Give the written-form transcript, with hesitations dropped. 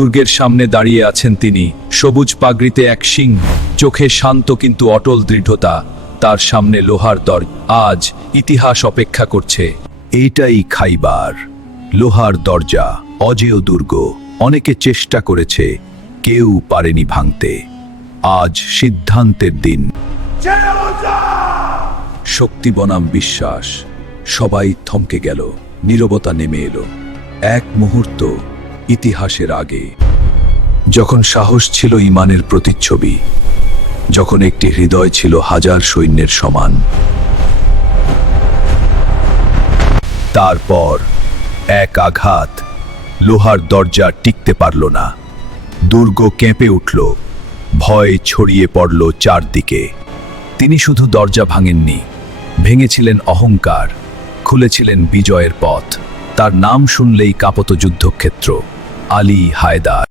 দুর্গের সামনে দাঁড়িয়ে আছেন তিনি, সবুজ পাগড়িতে এক সিং, চোখে শান্ত কিন্তু অটল দৃঢ়তা। তার সামনে লোহার দরজা। আজ ইতিহাস অপেক্ষা করছে। এইটাই খাইবার, লোহার দরজা, অজেয় দুর্গ। অনেকে চেষ্টা করেছে, কেউ পারেনি ভাঙতে। আজ সিদ্ধান্তের দিন। শক্তি বনাম বিশ্বাস। সবাই থমকে গেল, নীরবতা নেমে এলো। এক মুহূর্ত ইতিহাসের আগে, যখন সাহস ছিল ঈমানের প্রতিচ্ছবি, যখন একটি হৃদয় ছিল হাজার সৈন্যের সমান। তারপর এক আঘাত, লোহার দরজা টিকতে পারল না। দুর্গ কেঁপে উঠল, ভয় ছড়িয়ে পড়ল চারদিকে। তিনি শুধু দরজা ভাঙেননি, ভেঙেছিলেন অহংকার, খুলেছিলেন বিজয়ের পথ। তার নাম শুনলেই কাঁপত যুদ্ধক্ষেত্র, আলী হায়দার।